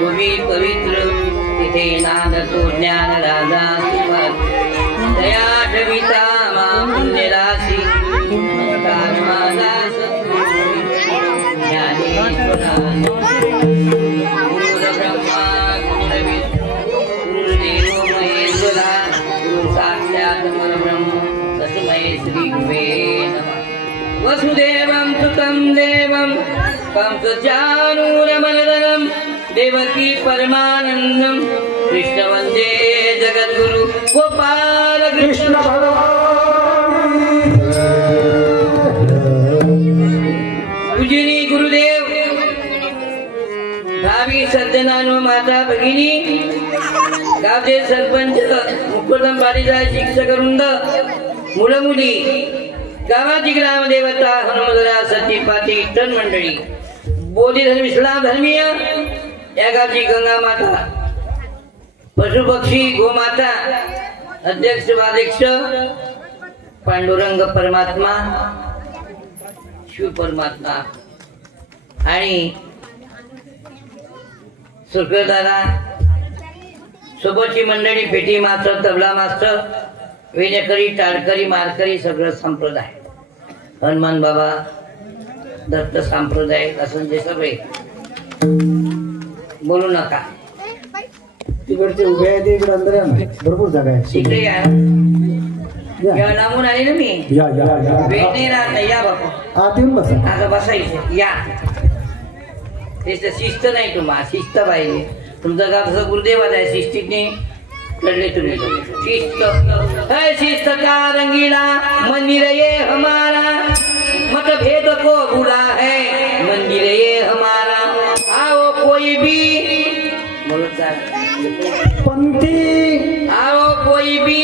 भूमी पवित्र तिथे नांदतो ज्ञान राजा दया ठविता मां पुण्यराशी नमस्कार माझा ज्ञानेश्वरा गुरु ब्रह्मा गुरु विष्णू गुरुदेव महेश्वरा गुरु साक्षात् परब्रह्म तस्मै श्री गुरुवे नमः। वसुदेवं सुतं देवं कंसचाणूरमर्दनं देवकी परमानंदं कृष्ण वंदे जगद्गुरु गोपाल कृष्ण पूजनीय गुरुदेव भावी सज्जनांनो माता भगिनी गावचे सरपंच मुकुटम पारिजात शिक्षक वृंद मुलं मुली गावाची ग्रामदेवता हनुमंतरा सतीपाती इतर मंडळी बोधी धर्म इस्लाम धर्मीय या गावची गंगा माता पशु पक्षी गोमाता अध्यक्ष उपाध्यक्ष पांडुरंग परमात्मा शिव परमात्मा आणि सुखदादा सोबतची मंडळी पेटी मास्तर तबला मास्तर वेणेकरी टाळकरी मारकरी सगळं संप्रदाय हनुमान बाबा दत्त संप्रदाय असं जे सगळे बोलू नका तिकडचे उभे आहे ते इकडे अंदर भरपूर जागा आहे तिकडे या लांबून आले ना मी वेट नाही राहत नाही या बापू आत येऊन बसा आता बसायचं या तेच शिस्त नाही तुम्हाला शिस्त पाहिजे तुमचं गाव तसं गुरुदेवाच आहे शिस्तीने लढले तुम्ही शिस्त है शिस्त का रंगीला मंदिर ये हमारा मतभेद को बुरा है मंदिर ये हमारा आओ कोई भी बोलता पंथी आओ कोई भी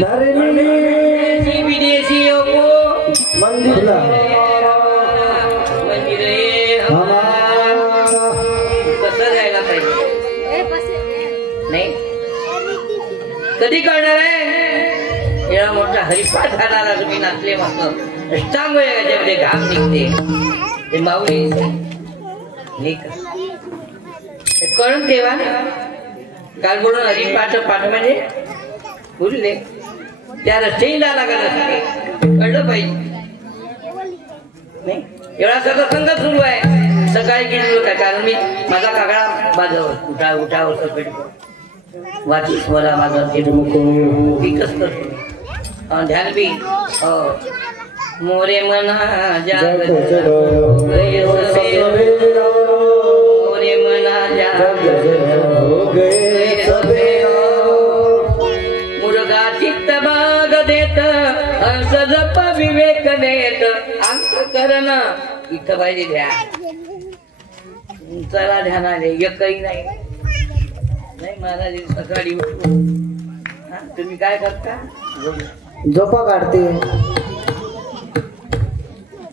धर्मी विदेशियों को मंदिर मंदिर ये हमारा कसं जायला पाहिजे नाही कधी करणार आहे एवढा मोठा हरिपाठ झाला तुम्ही नाचले मस्त अष्टांग याच्यामध्ये घाम निघते ते माऊली नाही कळून तेव्हा काल बोलून हरिपाठ पाठ म्हणजे बोलले त्या रस्त्याला लागत असते कळलं पाहिजे नाही एवढा सगळं संघ सुरू आहे सकाळी गेलो काय कारण मी माझा कागडा बाजव उठा उठावर सकट वाचिस मला माझा विकस करतो ध्यान बी मोरे मना जाग मोरे मना जाग मुरगा चित्त बाग देत हंस जप विवेक देत अंत करण इथं पाहिजे ध्यान चला ध्यानाले एकही नाही नाही महाराज सकाळी तुम्ही काय करता झोपा काढते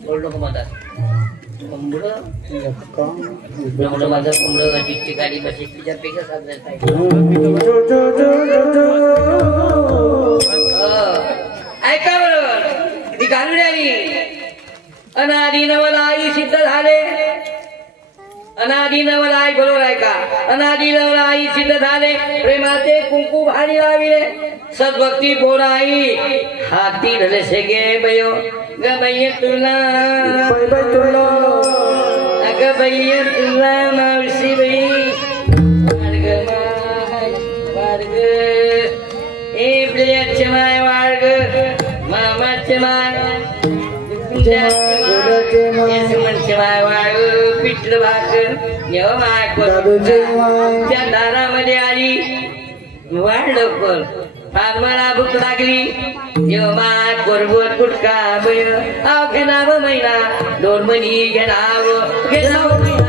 बोललो का माझा कोंबड माझा कोंबड जितकी गाडी बशी तिच्यापेक्षा साधण्यात ऐका बरोबर ती घालून आली अनादी नवलाई सिद्ध झाले अनादी नवलाई बरोबर आहे का अनादी नवलाई सिद्ध झाले प्रेमाचे कुंकू भारी लाविले सद्भक्ती बोराई हाती धले शेगे बयो ग बय तुला अग बय तुला मावशी बाई मार्ग मार्ग ए प्रियाचे माय मार्ग मामाचे माय म्हणचे माय वाळ पिठलं भाकर जेव्हा माय त्या दारामध्ये आली वाढलं पण फार मला भूक लागली जेव्हा माय बरोबर कुटका बय आव घेणावं महिना दोन मणी घेणावं घेणावं महिना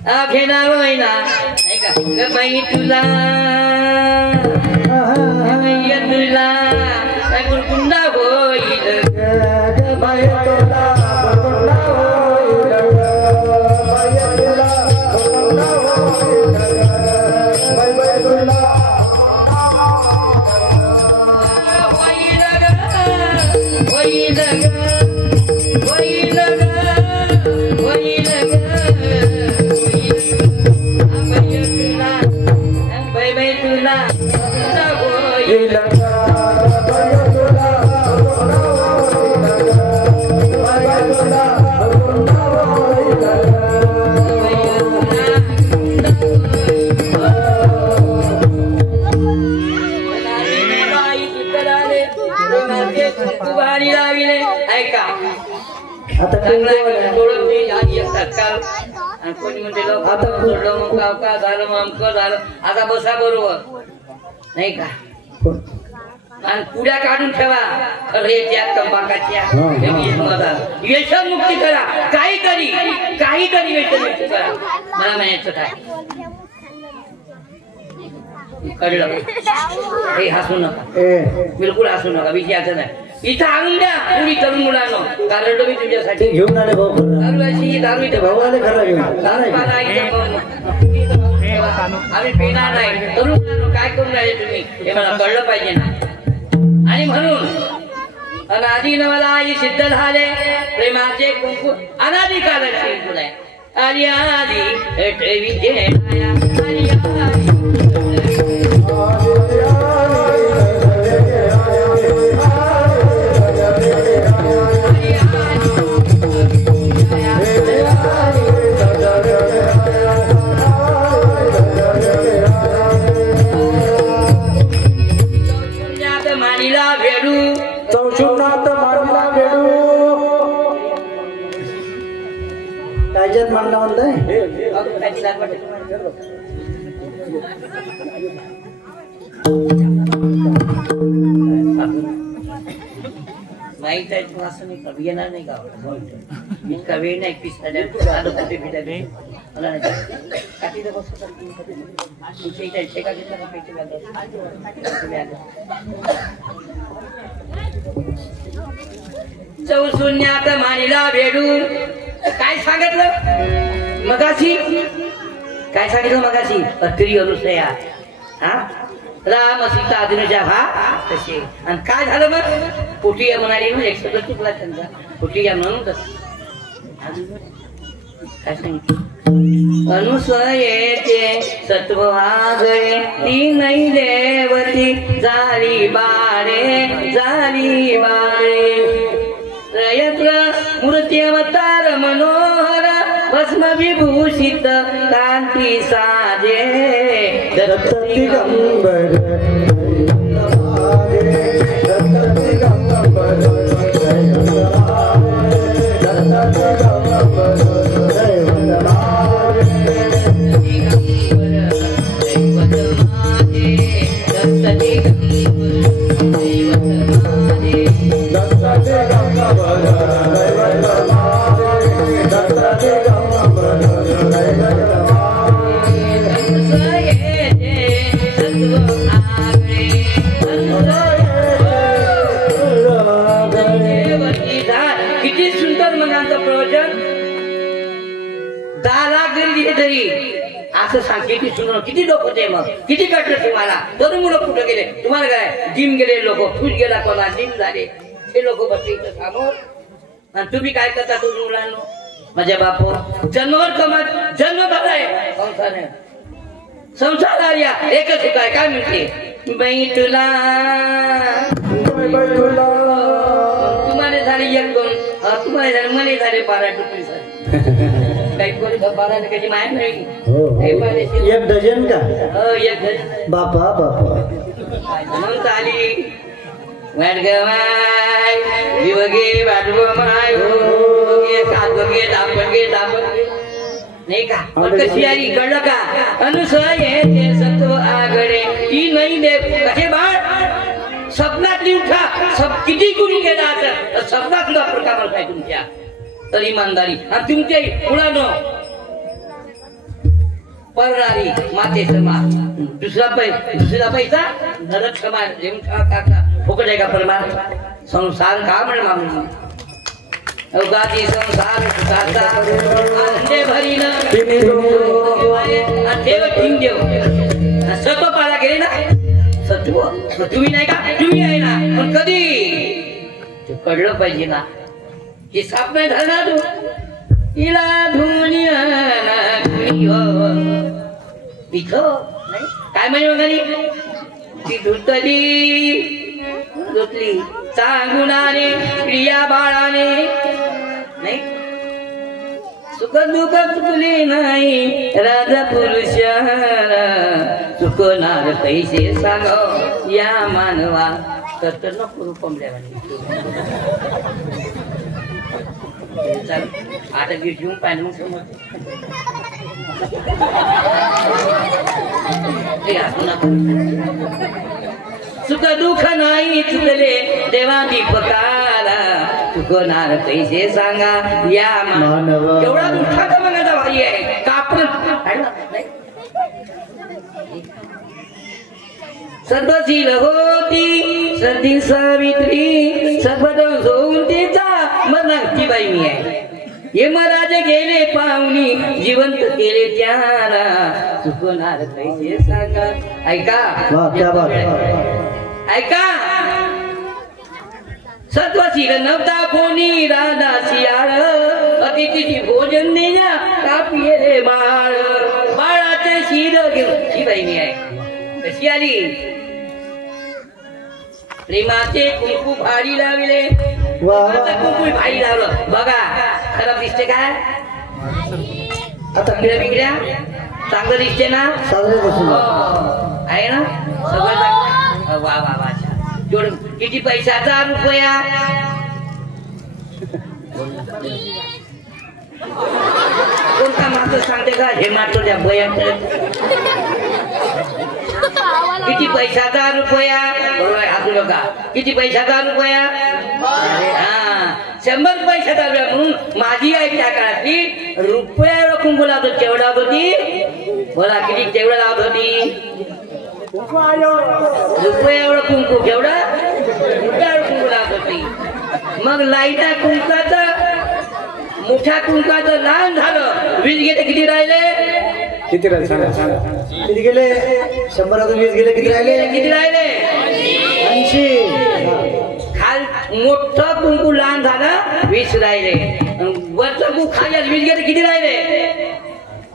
घेणार महिना नाही का ग बाई तुला तुला गुंडा होईल ग बाई तुला आता बसा बरोबर नाही का आणि पुढ्या काढून ठेवा खरेच्या तंबाखाच्या व्यसनमुक्ती करा काहीतरी व्यसनमुक्ती करा मला म्हणायचं काय कळलं हे हसू नका बिलकुल हसू नका विषयाचं नाही इथं आणून द्या पुरी तरुण मुलांना कारण मी तुमच्यासाठी घेऊन आले भाऊ आम्ही पेणार नाही तरुण मुलांना काय करून राहिले तुम्ही हे मला कळलं पाहिजे ना आणि म्हणून अनादी नवलाई सिद्ध झाले प्रेमाचे कुंकू अनादी कालाची फुले आली आली विजय कायच्यात मांडला म्हणताय माहित आहे तू असं नाही कवी येणार नाही का इतका वेळ नाही पिसता कुठे फिटायला मला नाही काठीला बसतो तुमच्या इथे शेका घेतला का पैसे चौशून्यात मानीला भेडून काय सांगितलं मगाशी काय सांगितलं मगाशी अत्री अनुसया हा राम सीता अदनुजा हा तसे आणि काय झालं मग पोटी म्हणाली ना एक सगळं चुकला त्यांचा पोटी म्हणून काय सांगितलं अनुसयेचे सत्व आगळे ती नाही देवती झाली बाळे प्रयत्न मूर्ती अवतार मनोहर भस्म विभूषित कांती साजे दत्त दिगंबर किती सुंदर मनाचं प्रवचन 10 लाख जरी दिले तरी असं सांग किती सुंदर किती लोक होते मग किती कटलं तुम्हाला तरुण मुलं कुठं गेले तुम्हाला काय जिम गेले लोक खुश गेला कोणा जिम झाले हे लोक बसले इथं समोर आणि तुम्ही काय करता तरुण मुलांनो माझ्या बापू जन्मावर कमत जन्म भराय संसार आर्या एकच उपाय काय म्हणते बाई तुला तुम्हाला झाले 1-2 तुम्हाला झाले मला झाले 12 टुकडी काही कोणी 12 कधी माहित नाही 1 डझन का 1 डझन बापा म्हणून आली वाडगवाय दिवगे वाडगवाय होगे कागगे दापगे नाही का कशी आली कळलं का अनुसये सत्व आगळे ती नाही देव कसे बाळ स्वप्नात उठा सब किती गुरु केला तर स्वप्नात सुद्धा प्रकार काय तुमच्या तर इमानदारी आणि तुमचे मुलांनो परणारी माते समा दुसरा पैसा नरक समा फुकट आहे का परमार संसार का म्हण मागणी अवघाती संसार सुखाचा आनंदे भरीन देव ठिंग देव सत्व पाळा गेले ना सत्व तुम्ही नाही का तुम्ही आहे ना पण कधी ते कळलं पाहिजे ना हे साप नाही धरणार तू इला धुनिया इथं नाही काय म्हणे वगैरे ती धुतली चांगुनाने प्रिया बाळाने नाही सुख दुःख चुकले नाही राजा पुरुषाला चुकणार पैसे सांग या मानवा तर नको रूपमल्या आता घेऊन पाहिजे मग समज सुख दुःख नाही चुकले देवा दीपकाला चुकणार पैसे सांगा या मानव एवढा दुःखाचा मनाचा भाई आहे कापून सर्वशील होती सती सावित्री सर्वद होऊन तिचा मनाची बाई मी आहे यमराज गेले पाहुणी जिवंत केले त्याला चुकणार पैसे सांगा ऐका ऐका सत्वशील नव्हता कोणी राधा शियाळ अतिथीची भोजन देण्या कापिये रे बाळ बाळाचे शिर घेऊन ही बहिणी आहे कशी आली प्रेमाचे कुंकू भारी लावले कुंकू भारी लावलं बघा खराब दिसते काय आता बिगड्या चांगलं दिसते ना आहे ना सगळं वा वा वा जोडून किती पैशाचा रुपया कोणता मात्र सांगते का हे मात्र त्या बयाकडे किती पैशाचा रुपया बरोबर हातू नका किती पैशाचा रुपया हा 100 पैशाचा रुपया म्हणून माझी आई त्या काळातली रुपया एवढं कुंकू लावत होती केवढा होती बोला किती केवढं लावत होती रुपया एवढं कुंकू केवढं रुपया एवढं कुंकू लावत होती मग लाईटा कुंकाचा मोठ्या कुंकाचं लहान झालं 20 गेले किती राहिले किती राहिले किती गेले 100 20 गेले किती राहिले 80 खाल मोठं कुंकू लहान झालं 20 राहिले वरचं कुंकू खाली 20 गेले किती राहिले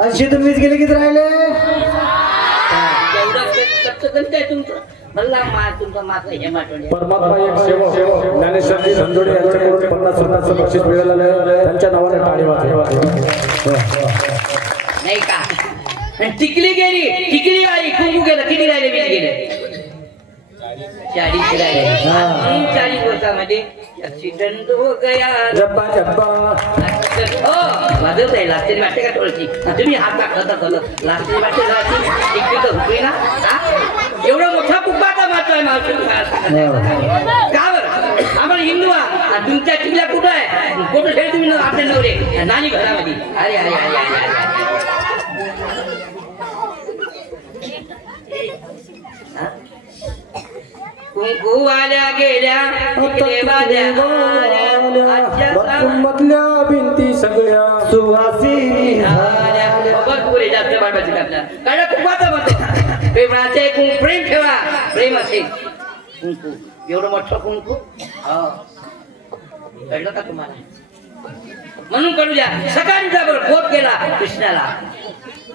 80 तून 20 गेले किती राहिले परमात्मा एक सेवक ज्ञानेश्वर संदोडे यांच्याकडून 50 स्वतःचं बक्षीस मिळालेलं आहे त्यांच्या नावाने टाळी वाजवा नाही का टिकली गेली टिकली आली कुंकू गेलं किती राहिले 20 गेले 40 राहिले 40 वर्षामध्ये ऍक्सिडेंट हो गया जप्पा जप्पा हो वाजत आहे लास्टेरी वाटते का थोडीशी तुम्ही हात दाखवता लास्टेरी वाटते हुकली ना एवढा मोठा कुंभाचा मात्र आहे का बरं आम्हाला हिंदू तुमच्या टिकल्या कुठं आहे कुठं ठेव तुम्ही आपले नवरे नानी घरामध्ये अरे अरे अरे अरे कुंकू आल्या गेल्या मधल्या भिंती सगळ्या सुवासिनी पुरे जास्त वाढवायचे आपल्याला कारण कुंकवाचं म्हणते प्रेमाचे कुंकू प्रेम ठेवा प्रेम असेल कुंकू एवढं मोठं कुंकू कळलं का तुम्हाला म्हणून कळू द्या सकाळीचा बरोबर बोध केला कृष्णाला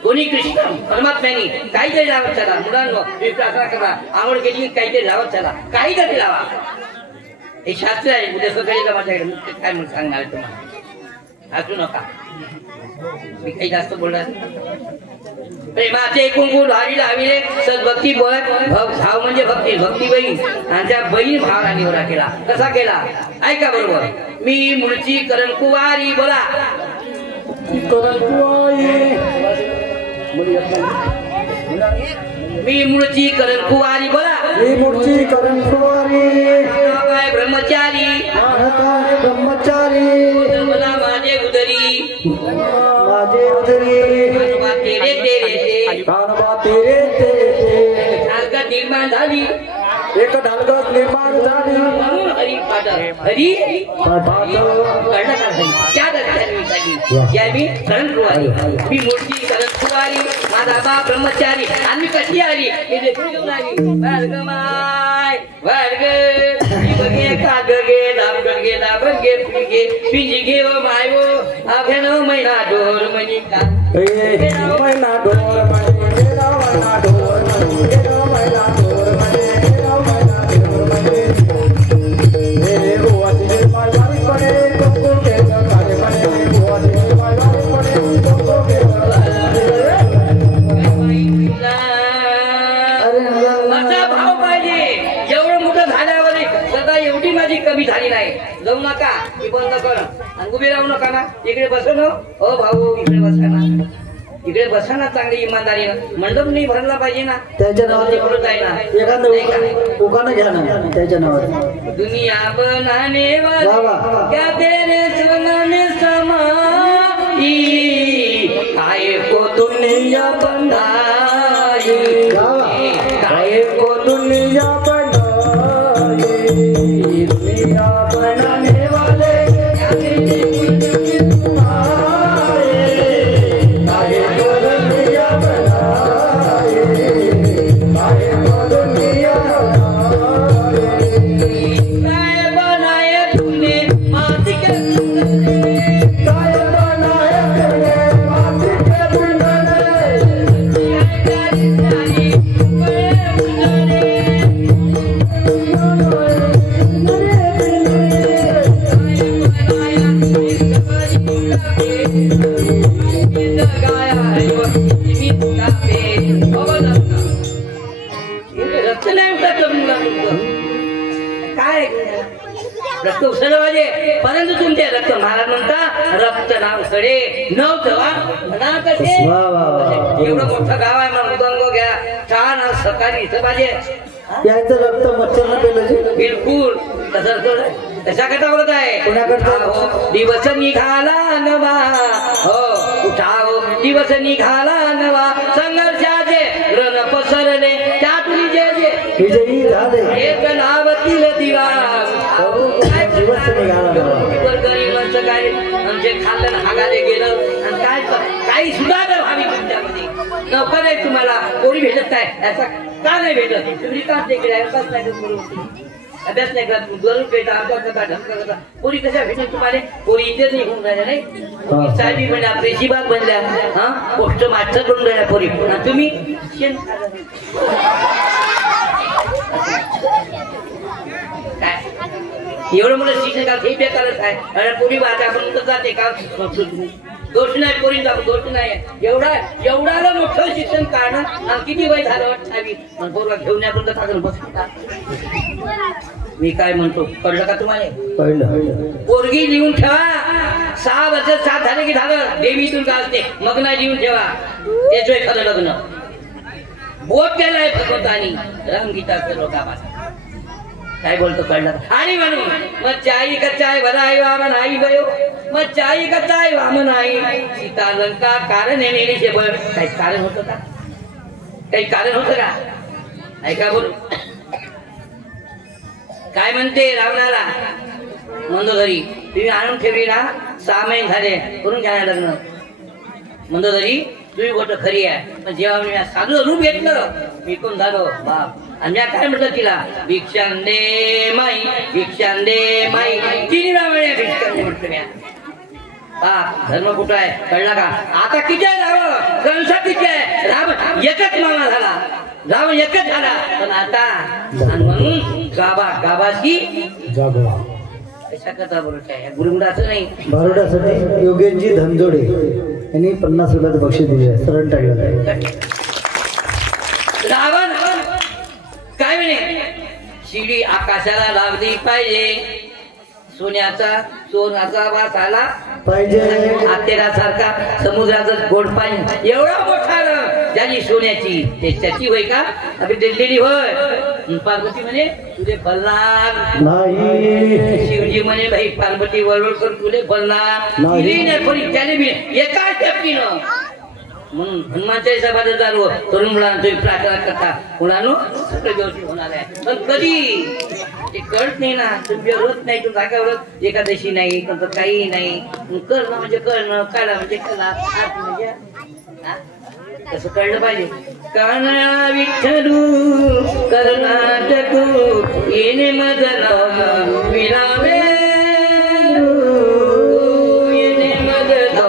कोणी कृष्ण परमात्म्याने काहीतरी लावत चला मुलांनो विश्वासा करा आवड केली काहीतरी लावत चला काहीतरी लावा हे शास्त्र आहे उद्या सकाळी माझ्याकडे मुख्य काय म्हणून सांगणार तुम्हाला हसू नका मी काही जास्त बोलणार प्रेमाचे कुंकू धारी लाविले सद्भक्ती भाव म्हणजे भक्ती भक्ती बहीण आणि त्या बहीण भावाने निवडा केला कसा केला ऐका बरोबर मी मूळची करण कुवारी बोला मी मूळची करण कुवारी बोला मी मूळची करण कुवारी ब्रह्मचारी ब्रह्मचारी मला माझे उदरी माझे उदरी तेरे तेरे कानबा तेरे ढालगत निर्माण झाली एक ढालगत निर्माण झाली म्हणून हरी हरी कळलं का हरी त्या दर्शनी झाली ज्यावी शरण कुवारी मी मूर्ती शरण कुवारी माझा बाप ब्रह्मचारी आणि कशी आली हे देखील घेऊन आली वर्ग माय वर्ग बघे काग गे दाब गे फुगे पिंजी घे व माय वो अभेन मैना डोर मनी का मैना डोर मनी मैना डोर मनी मैना डोर मनी कमी झाली नाही जाऊ नका मी बंद कर आणि उभे राहू नका ना इकडे बसो ना ओ भाऊ इकडे बसा ना इकडे बसा ना चांगली इमानदारीनं मंडप नाही भरला पाहिजे ना त्याच्या नावाने बोलत आहे ना एखादं उखाणं घ्या ना त्याच्या नावाने दुनिया बनाने वाले क्या तेरे सुनाने समाई काय को दुनिया बनाई काय को दुनिया दुनिया बनाने वाले रक्त उसळलं पाहिजे परंतु तुमचे रक्त महाराज म्हणता रक्त नाव सडे नव ठेवा म्हणा कसे एवढं मोठं गाव आहे मग उदंग घ्या छान सकाळी इथं पाहिजे याचं रक्त मच्छर न पेलं बिलकुल तसं कशाकरता बोलत आहे कोणाकरता दिवस निघाला नवा हो उठाव दिवस निघाला नवा संघर्षाचे रण पसरले त्यातून जे विजयी झाले एक नावातील दिवा दिवस निघाला काय आमचे खाल्लं हागाले गेलं आणि काय काही सुधारणा व्हावी तुमच्यामध्ये नोकर आहे तुम्हाला कोणी भेटत नाही याचा का नाही भेटत तुम्ही का अभ्यास नाही अभ्यास नाही करत गरज भेटा अभ्यास करता ढंग करता पोरी कशा भेटत तुम्हाला पोरी इथे नाही होऊन राहिल्या नाही साहेबी बनल्या प्रेशीबाग बनल्या हा पोस्ट मास्टर करून राहिल्या पोरी आणि तुम्ही एवढं मोठं शिक्षण का हे बेकारच आहे पोरी वाहते आपण जाते का दोष नाही पोरींचा दोष नाही एवढा मोठं शिक्षण काढणं आणि किती वय झालं 28 पोरगा घेऊन आपण टाकून बस मी काय म्हणतो कळलं का तुम्हाला पोरगी लिहून ठेवा 6 वर्ष 7 झाले की झालं देवीतून गाजते मग नाही लिहून ठेवा त्याच एखादं लग्न बोध केलाय भगवंतानी रंगीता लोकांना काय बोलतो कळलं आणि म्हणून मग चाई कच्चाय भराई वामन आई गयो मग चाई कच्चाय वामन आई सीता लंका कारण येणे काही कारण होतं का काही कारण होतं का ऐका बोल काय म्हणते रावणाला मंदोदरी तुम्ही आणून ठेवली ना 6 महिने झाले करून घ्या लग्न मंदोदरी तुम्ही गोष्ट खरी आहे पण जेव्हा मी साधू रूप घेतलं मी कोण झालो बाप आणि काय म्हटलं तिला भिक्षांदे माई तिन्ही वेळा भिक्षांदे म्हटलं म्या धर्म कुठं आहे कळला का आता किती आहे राव कंस किती आहे राम एकच मामा झाला राम एकच झाला पण आता म्हणून गाबाची जागवा कशा कथा बोलत आहे गुरुमुडाचं नाही भारुडासाठी योगेशजी धनजोडे यांनी 50 रुपयाचं बक्षीस दिले सरळ टाकलं रावण काय म्हणे शिडी आकाशाला लावली पाहिजे सोन्याचा वास आला पाहिजे आतेरासारखा समुद्राचं गोड पाणी एवढा मोठा ज्याची सोन्याची त्याची होय का अभि दिलेली होय पार्वती म्हणे तुले बलणार नाही शिवजी म्हणे भाई पार्वती वळवळ कर तुले बलणार त्याने एका शक्तीनं म्हणून हनुमानच्या हिसाबाने चालू तरुण मुलांना तुम्ही प्रार्थना करता मुलांनो सगळं व्यवस्थित होणार आहे. पण कधी ते कळत नाही ना, तुम्ही व्रत नाही, तुम व्रत एकादशी नाही, तुमचं काही नाही. करणं म्हणजे करणं, काढा म्हणजे कला, म्हणजे कसं कळलं पाहिजे. काना विठ्ठलू कर्नाटकू येणे मदना विरावे येणे मदना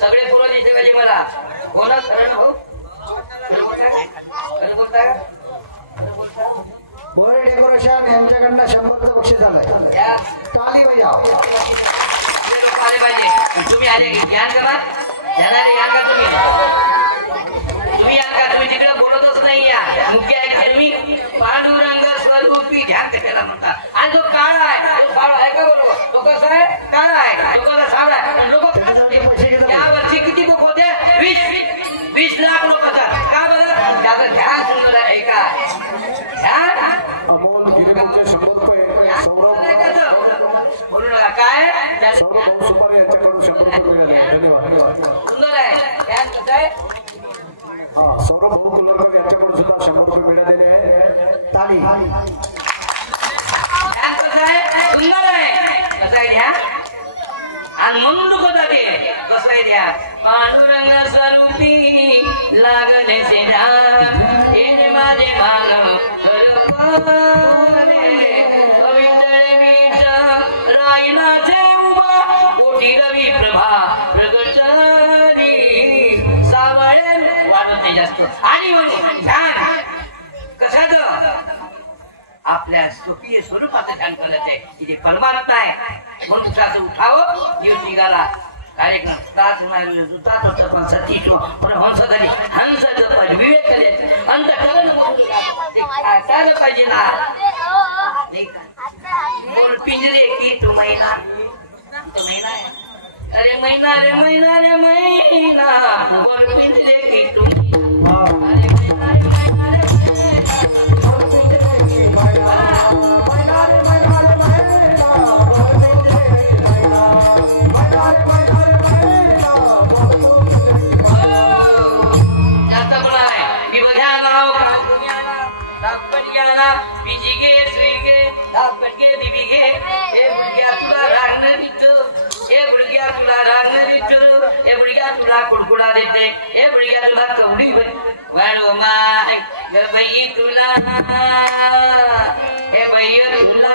सगळे पूर्व दिसले पाहिजे मला. कोणच खरं हो बोरे डेकोरेशन यांच्याकडनं 100चं बक्षीस झालंय. टाळी बजाव. तुम्ही आले ज्ञान करा, ज्ञानाने ज्ञान का तुम्ही याल का? तुम्ही तिकडे बोलतच नाही. या मुख्य आहे का तुम्ही? पांडुरंग स्वरूपी ध्यान कशाला म्हणता? आणि जो काळा आहे तो सावळा आहे का? बरोबर. तो कसा आहे? काळा आहे. तो कसा सावळा आहे. लोक या वर्षी किती लोक होते? 20 लाख लोक होतात. का बरं? त्याचं ध्यान सुंदर आहे का? ध्यान अमोल गिरीपूरचे 100 रुपये बोलू नका. काय सौरभ सुपर यांच्याकडून 100 रुपये मिळाले. धन्यवाद. सुंदर आहे. ध्यान कसं आहे? सौरभ भाऊ कुलरकर यांच्याकडून सुद्धा 100 रुपये मिळालेले आहे. टाळी. ध्यान कसं आहे? सुंदर आहे. कसं आहे ध्यान? आणि म्हणून नको जाते. कसं आहे ध्यान? पांडुरंग स्वरूपी लागले से ध्यान येणे माझे भान रायनाचे उभा कोटी रवी प्रभा प्रगटरी सावळे वाढवते जास्त. आणि ध्यान कशाचं? आपल्या स्वकीय स्वरूपाचं ध्यान करत आहे. तिथे परमात्मा आहे. म्हणून त्याचं उठावं दिवस निघाला कार्यक्रम ताच मारले जुतात होता पण सतीतो पण हंसधरी हंसचं पण विवेक करे अंतकरण काय पाहिजे ना. बोल पिंजरे की तू महिना महिना आहे. अरे महिना रे महिना रे महिना बोल पिंजरे की तू अरे महिना रे महिना रे तुला कुडकुडा देते. हे बुडग्या तुला कवडी वाढो माय बाई तुला हे बाई तुला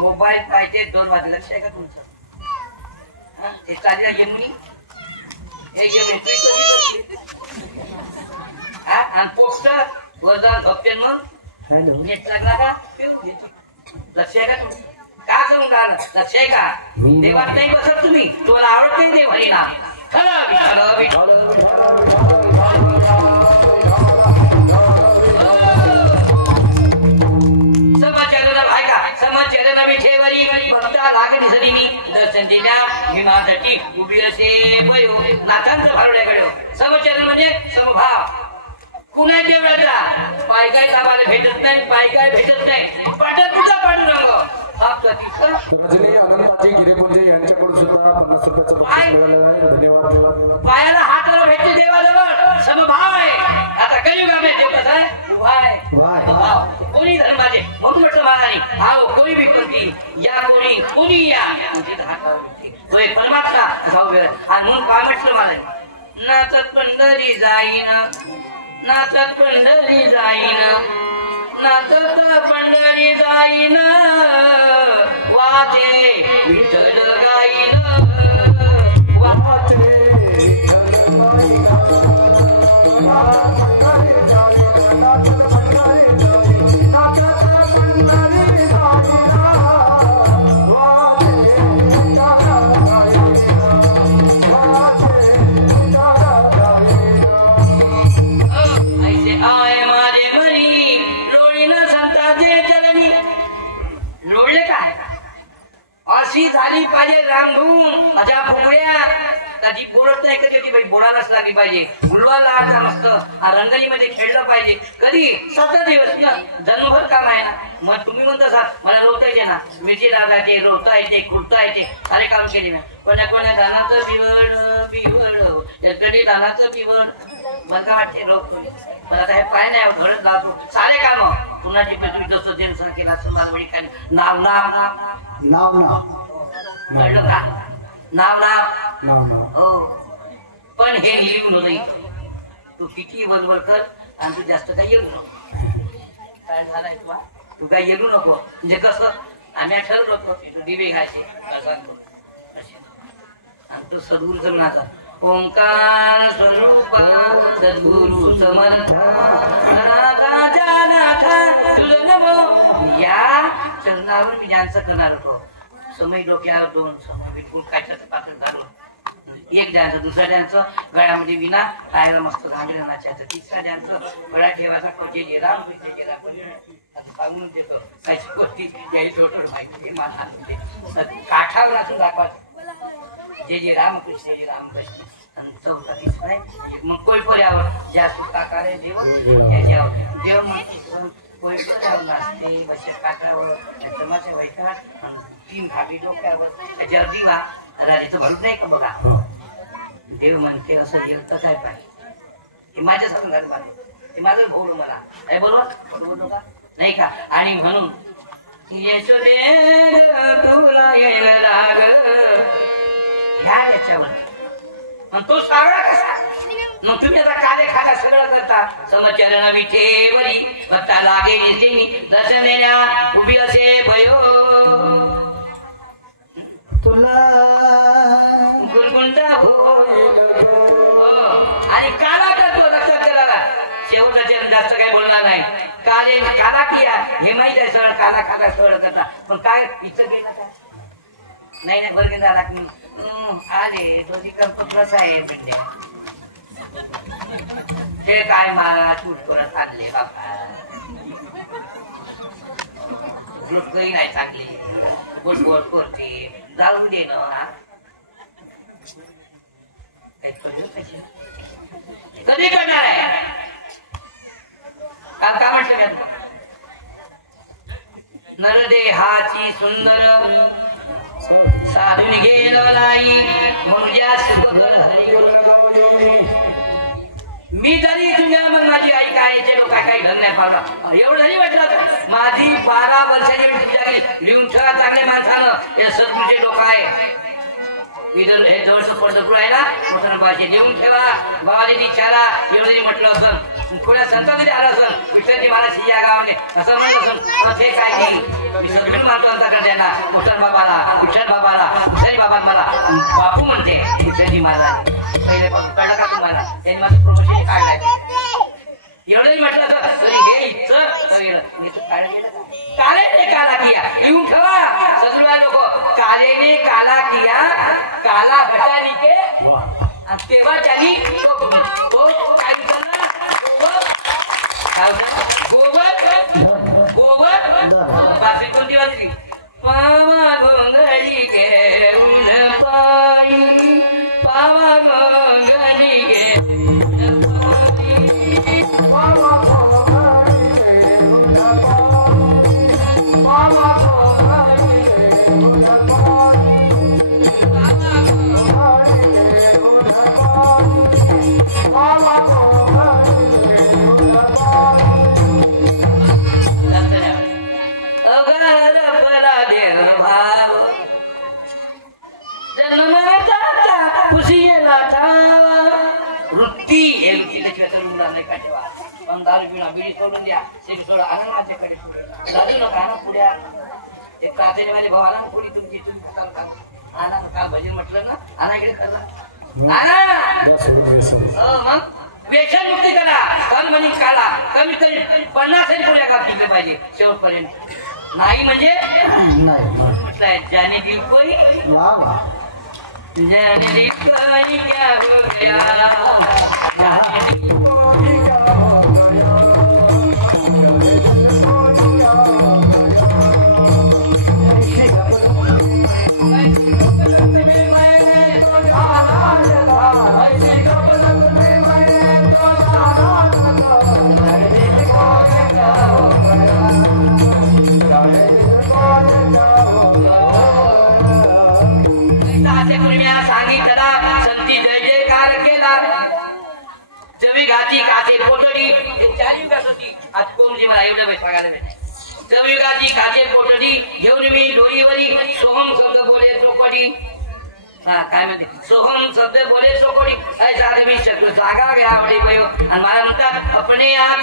मोबाईल पाहिजे 2 वाजले. लक्ष आहे का तुमचं? हे चालल्या गेमनी हे गेम आणि पोस्टर वरदान भक्ते मग नेट लागला का? लक्ष आहे का तुम्ही? का करून राहिलं? लक्ष आहे का? देवात नाही बसत तुम्ही. तुम्हाला आवडत नाही देव हरिना. समाचार विठेवरी भक्ता लागणी दर्शन दिल्या मी माझ्यासाठी उभी असे बयो नाथांचं भारुड्याकडे समचरण म्हणजे समभाव कुणा देवळातला पाय काय दाबाला भेटत नाही पाय काय भेटत नाही पाठत कुठला पांडुरंग रजनी आनंदाची गिरीपुंजे यांच्याकडून सुद्धा 50 रुपयाचं बक्षीस मिळालेलं आहे. धन्यवाद. पायाला हात लावून भेटते देवाजवळ समभाव आहे. आता कलियुगामध्ये देव कसा आहे उभा आहे कोणी धर्माचे म्हणून म्हटलं महाराणी आओ कोणी भी कोणती या कोणी या म्हणजे हात तो एक परमात्मा असा उभे आणि म्हणून काय म्हटलं महाराणी नाचत पंढरी जाईन नाचत पंढरी जाईन नाचत पंढरी जाईन वाचे विठ्ठल गाईन वाचे अशी झाली पाहिजे रामधून माझ्या भोपळ्या कधी बोलत नाही कधी बाई बोलायलाच लागली पाहिजे मुलवाला आता मस्त रंगणीमध्ये खेळलं पाहिजे कधी 7 दिवस ना जन्मभर काम आहे ना मग तुम्ही म्हणता सर मला रोवता येते ना मिरची लागायचे रोवता येते खुडता येते सारे काम केले ना कोण्या दानाचं बिवड याकडे दानाचं बिवड मला वाटते रोग मला काय पाय नाही घडत जातो सारे काम कुणाची तुम्ही जसं देव केला असं काय नाव कळलं का नाव हो पण हे लिहून नाही तू किती बरोबर कर आणि तू जास्त काही येऊ नको काय झालाय तू काय येऊ नको म्हणजे कसं आम्ही ठरवलं होतो तू दिवे घायचे आणि तू सद्गुरू जगण्याचा ओंकार स्वरूप सद्गुरु समर्थ तुझं नमो या चरणावर मी ज्यांचं करणार होतो समय डोक्यावर 2 बिलकुल काच्याचं पात्र घालून एक द्यायचं दुसऱ्या द्यायचं गळ्यामध्ये विना पायाला मस्त घागऱ्या नाचायचं तिसऱ्या द्यायचं गळ्या ठेवायचा जे राम सांगून देतो कायची गोष्टी द्यायची छोट माहिती मला काठावर असं दाखवायचं जे रामकृष्ण जे रामकृष्ण चौथा दिसत नाही मग कोयपर्यावर ज्या सुखाकारे देव त्याच्यावर देव म्हणते कोयपर्यावर नाचते बशे काठावर चमाच्या वैकात 3 भागी डोक्यावर त्याच्यावर दिवा राजाचं म्हणत नाही का बघा देव म्हणते असं गेलं कसं आहे पाहिजे हे माझ्या संघात माझे हे माझं बोल मला काय बरोबर का नाही का आणि म्हणून तुला राग ह्या त्याच्यावर मग तो सागळा कसा मग तुम्ही आता काले खाला सगळं करता समचरण विठेवरी भक्ता लागे दर्शन देण्या उभी असे भयो तुला गुणगुंडा आणि काला करतो लक्षात करायला शेवटाच्या जास्त काय बोलणार नाही काले काला किया हे माहित आहे सगळं काला खाला सगळं करता पण काय इथं गेलं काय नाही बरं झाला की अरे तो कल्पना आहे बिंड्या हे काय मला चुटकोला चालले बाबा लुटकही नाही चांगली बोट करते जाऊ दे ना कधी करणार आहे का म्हटलं नरदेहाची सुंदर साधून गेलं नाही मनुजा मी जरी तुझ्या मग माझी आई काय लोक काही घर नाही पावला एवढं नाही वाटलं माझी 12 वर्षाची तुझ्या लिहून ठेवा चांगले माणसानं हे सद्गुरूचे लोक आहे इधर हे जवळचं पडदपूर आहे ना मोठ्या बाजी लिहून ठेवा बाबाजी विचारा एवढं म्हटलं असं थोड्या संतांमध्ये आलं असं विठ्ठलजी महाराज या गावाने असं म्हणलं असं ते काय नाही मी सगळं मानतो अंताकडे द्यायला मोठ्या बाबाला विठ्ठल बाबा मला बापू म्हणते विठ्ठलजी महाराज पहिले कळलं का तुम्हाला त्यांनी माझं प्रमोशन काढलंय एवढंही म्हटलं असं घे इथं काले काला किया लिहून ठेवा ससुरा लोक कालेने काला किया काला हटानी के तेव्हा त्यांनी तो काय गोबर कोणती वाजली पामा गोंधळी घेऊन बाबा गणी गे दारू पिणं बिडी सोडून द्या शेती सोडा आनंद माझ्याकडे दारू नका ना पुढ्या एक प्राचार्य माझे भाऊ आला पुढी तुमची तुम्ही खाताल का आला का भजन म्हटलं ना आला इकडे करा आला मग व्यसन मुक्ती करा कल म्हणी काला कमीत कमी 50 पुढ्या का पिले पाहिजे शेवटपर्यंत नाही म्हणजे नाही म्हटलंय जाने दिल कोई वाह वाह जाने दिल कोई क्या हो गया घेऊन मी डोईवरी सोहम शब्द बोले चौकडी काय म्हणते सोहम शब्द बोले चौकडी काय झाले मी जागा घ्या आवडी पयो आणि मला म्हणतात अपने आज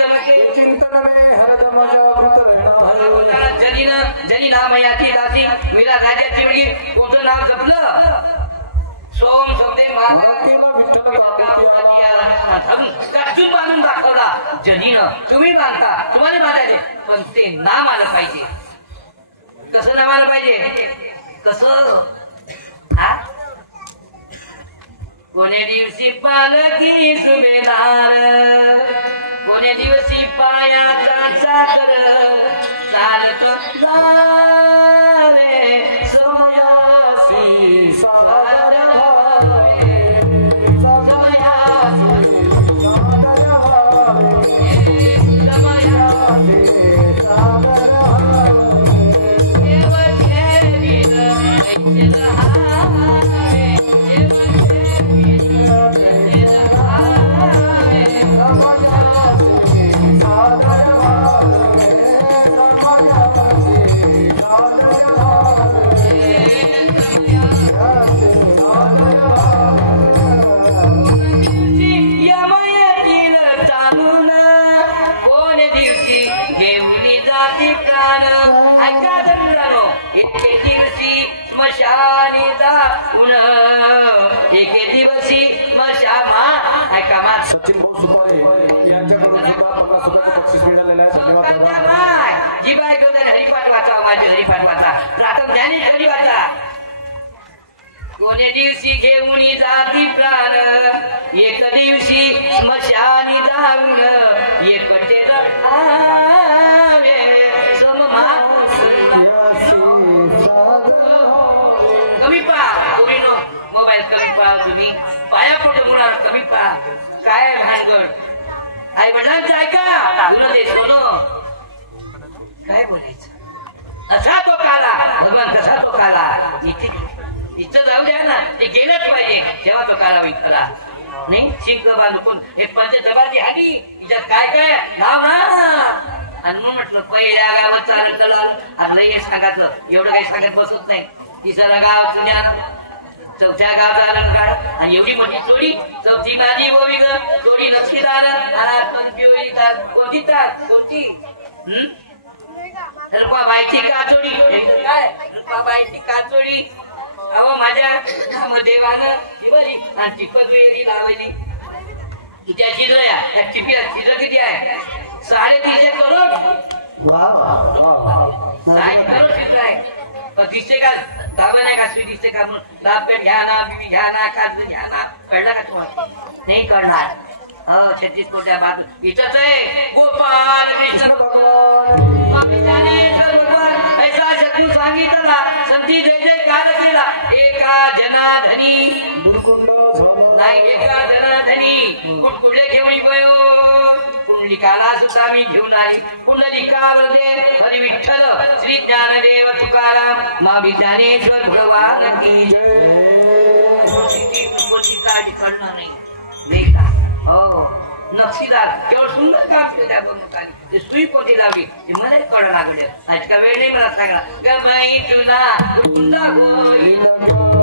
जनी नाम याची राशी मीरा राजाची मुलगी कोणतं नाव जपलं सोहम शब्दे अर्जुन बांधून दाखवला जनीनं तुम्ही बांधता तुम्हाला बांधायचे पण ते नाम आलं पाहिजे कसं नाम आलं पाहिजे कसं कोणे दिवशी पालखी सुभेदार कोणे दिवशी पायाचा चाकर चालतो रे समयासी सागर सचिन भाऊ सुपारे यांच्याकडून सुद्धा 50 रुपयाचं बक्षीस मिळालेलं आहे. धन्यवाद. जी बाय घेऊन हरिपाठ वाचा माझे हरिपाठ वाचा प्रातः ज्ञानी हरी वाचा कोणे दिवशी घेऊन जाती प्राण एक दिवशी स्मशानी जाऊन एकटेल आवे कमी पा पोरीनो मोबाईल कमी पा तुम्ही पाया पडू मुला कमी पा काय भानगड आई वडिलांचं ऐका तुला दे सोनो काय बोलायचं असा तो काला भगवान कसा तो काला इथे इथं जाऊ द्या ना ते गेलंच पाहिजे तेव्हा तो काला होईल खरा नाही शिंक बांधून हे पंच जबानी हानी तिच्यात काय काय नाव ना आणि मग म्हटलं पहिल्या गावात चालत आता हे सांगितलं एवढं काही सांगत बसत नाही तिसरा गाव तुझ्या चौथ्या गावचा अलंकार आणि एवढी मोठी चोरी चौथी माझी बोवी चोरी नक्षीदार कोणती कोणती रुक्माबाईची काचोडी काय रुक्माबाईची काचोडी अहो माझ्या देवानं शिवली आणि टिपत वेगळी लावली त्या चिजया त्या टिपीला चिज किती आहे 350 करोड 3 करोड चिज आहे दिसते का दाबा नाही का दिसते का दाब पेट घ्या ना बिबी घ्या ना काजू घ्या ना कळला का तुम्हाला नाही कळणार 36 कोट्या बाद इथंच आहे गोपाल कृष्ण भगवान ऐसा शत्रू सांगितला संधी जय जयकार केला एका जनाधनी दुर्गुंड नाही घेतला धनाधनी कुडकुडे घेऊन गयो पुंडलिकाला सुद्धा मी घेऊन आली पुंडलिकावर दे हरी विठ्ठल श्री ज्ञानदेव तुकाराम मा ज्ञानेश्वर भगवान की जय काळजी करणार नाही देखा हो नक्षीदार केवळ सुंदर काम केल्या बंधुकाने ते सुई पोटी लावली ती मध्ये कड लागले आज का वेळ नाही मला सांगा गमाई तुला गुंडा होईल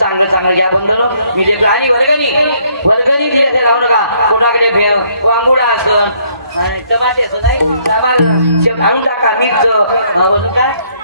चांगलं चांगलं घ्या बंधू मी जे आणि वर्गणी दिले लावू नका कोणाकडे भेव आंबुडा असं आणि टमाटे असं नाही घालून टाका मिक्स